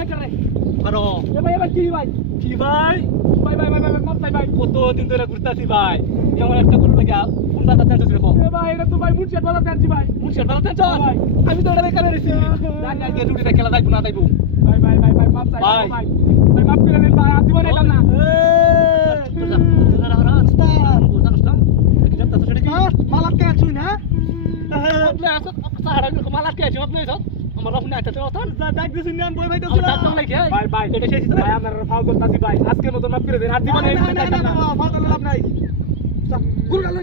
ভাই করে আরো এবার কি ভাই কি ভাই ভাই ভাই ভাই ভাই মাপ চাই ভাই কতদিন ধরে ঘুরতাছি ভাই যেমন একটা গরু লাগা কোনটা তাতে ছিল ভাই এটা তো ভাই মুর্শিদ বাজার টানছি ভাই মুর্শিদ ভালো তেল ভাই আমি তো ওটা বেকার রইছি জানি আজকে রুটিটা খেলা যাইবো না যাইবো ভাই ভাই ভাই ভাই মাপ চাই ভাই। ভাই ভাই মাপ করে দেন ভাই আর জীবন এটা না মালাত কে আছুই না মালাত কে আছি আপনি আমার আপনি আইতে তো তখন ডাক দিছিন না বই ভাই তো ভাই ভাই এটা শেষ ভাই আমরা ফাউল করতেছি ভাই আজকের মতো মাপ করে দেন আর জীবন এটা না ফাউল লাভ নাই গুরু গাল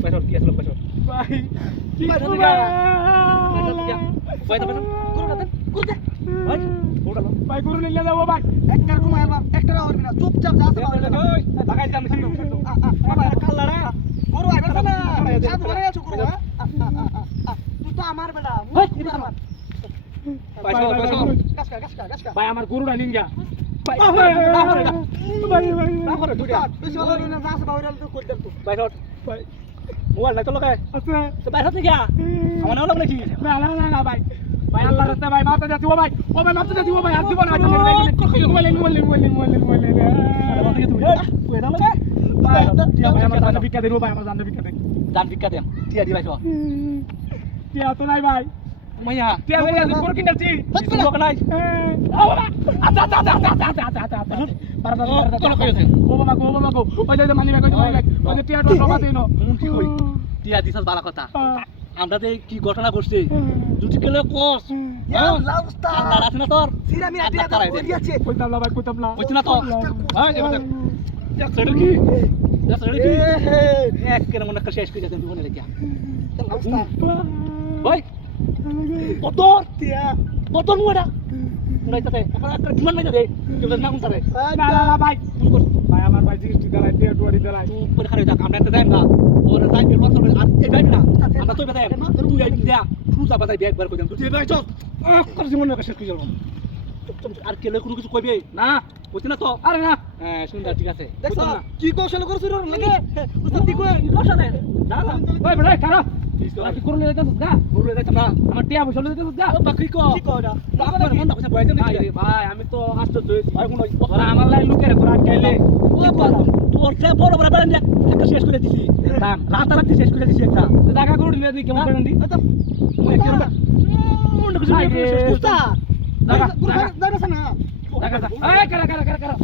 পয়সা কি আসলো পয়সা ভাই কি ভাই, করব ভাই তো গুরু গাল গুরু দে ভাই গুরু গাল ভাই গুরু নিয়ে যাবো ভাই একটা রকম আবার একটা রাওয়ার বিনা চুপচাপ যা আছে লাগাই যাম বাবা কাল্লাড়া গুরু আইবা না সাথ ধরে আছো গুরু তুই তো আমার বেটা মুই তো আমার পয়সা পয়সা গাছকা ভাই আমার গুরুটা নিঙ্গা ভাই ভাই ভাই ভাই না করে দুইটা বেশি হলো না যাস বাইরে তো কই দেব তো পয়সা ভাই মোবাইল নাই তো লগে আছে তো পয়সা থেকে আমার নাম নাকি না না না না ভাই ভাই আল্লাহর রাস্তা ভাই মাপতে যাচ্ছি ও ভাই মাপতে যাচ্ছি ও ভাই আর জীবন আছে আমার জানা ভিক্ষা দেবো ভাই আমার জানা ভিক্ষা দেন জান ভিক্ষা দেন টিয়া দি ভাইছো টিয়া তো নাই ভাই মাইয়া টিয়া ভাই আমি পুরো কিনছি লোক নাই ও বাবা আচ্ছা আচ্ছা আচ্ছা আচ্ছা আচ্ছা আচ্ছা আচ্ছা পারদা চলো কইছেন ও বাবা ওই যে মানি ব্যাগ ওই যে টিয়া তো সবা দিনো কি কই টিয়া দিছাস ভালো কথা আমরা তো কি ঘটনা ঘটছে দুটি কিলো কোস আল্লাহ রাখে না তোর সিরামি আটিয়া তো দিয়েছে কইতাম না ভাই কইতাম না কইছ না তো হ্যাঁ এবার দেখ সেটা কি দেখ সেটা কি এক কেন মনে করে শেষ করে যাচ্ছেন জীবনে রেখা ভাই কত টিয়া কত মুড়া নাই তাতে এখন একটা ডিমান্ড নাই দে কেউ না কোন তারে না না না ভাই ভাই আমার ভাই জিনিসটি দাঁড়ায় টিয়া টুয়ারি দাঁড়ায় করে খালি যাক আমরা একটা যাই না ওর যাই বের বছর আর এই যাই না আমরা তো বেদাই তুই আই দিয়া সুজা বাজাই ব্যাগ বার কইতাম তুই যাই চল কর জীবন না শেষ করে যাব আর কেলে কোনো কিছু কইবে না কইছ না তো আরে না হ্যাঁ সুন্দর ঠিক আছে দেখছ কি কৌশল করছ রে লাগে উস্তাদ কি কই কৌশল না ভাই ভাই খারাপ কি করলে যাইতাছ গা বললে যাইতাম না আমার টিয়া বসলে যাইতাছ গা বাকরি কো কি কইরা আমার মনটা কইছে বইতে না ভাই আমি তো আশ্চর্য হইছি ভাই কোন ওরা আমার লাই লুকের ঘোরা খাইলে তোর যে বড় বড় বেড়ান একটা শেষ করে দিছি রাতারাতি শেষ করে দিছি একটা জায়গা করে নিয়ে দিই কেমন করেন দি মই কি করব মন কিছু শেষ করতা জায়গা না জায়গা এই কারা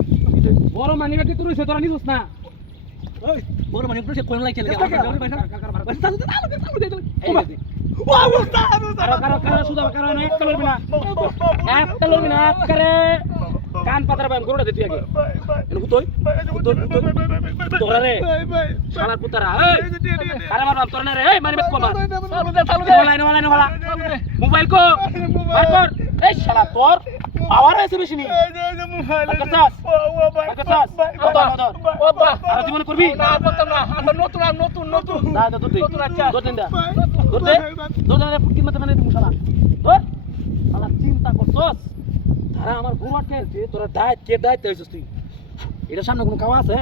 বড় মানি ব্যাগ তুই রইছ তোরা নিছস না ওই বড় মানে প্রসে কোন লাইকে লাগে কারা সুদা কারা না একটা লড়বি না করে কান পাতার ভাই গরুটা দিতে আগে এনে কুতই তোরা রে শালার পুতারা এই আরে মারলাম তোরা না রে এই মানি ব্যাগ কো মার চালু দে মোবাইল কো বার কর এই শালা তোর পাওয়ার আছে বেশি নি মোবাইল আর জীবন করবি না করতাম না আমরা নতুন না নতুন আচ্ছা দে ফুটকি মতে মানে তুমি শালা তোর শালা চিন্তা করছস তারা আমার গুরু আটকে তোরা দায়িত্ব হইছস তুই এটা সামনে কোনো কাজ আছে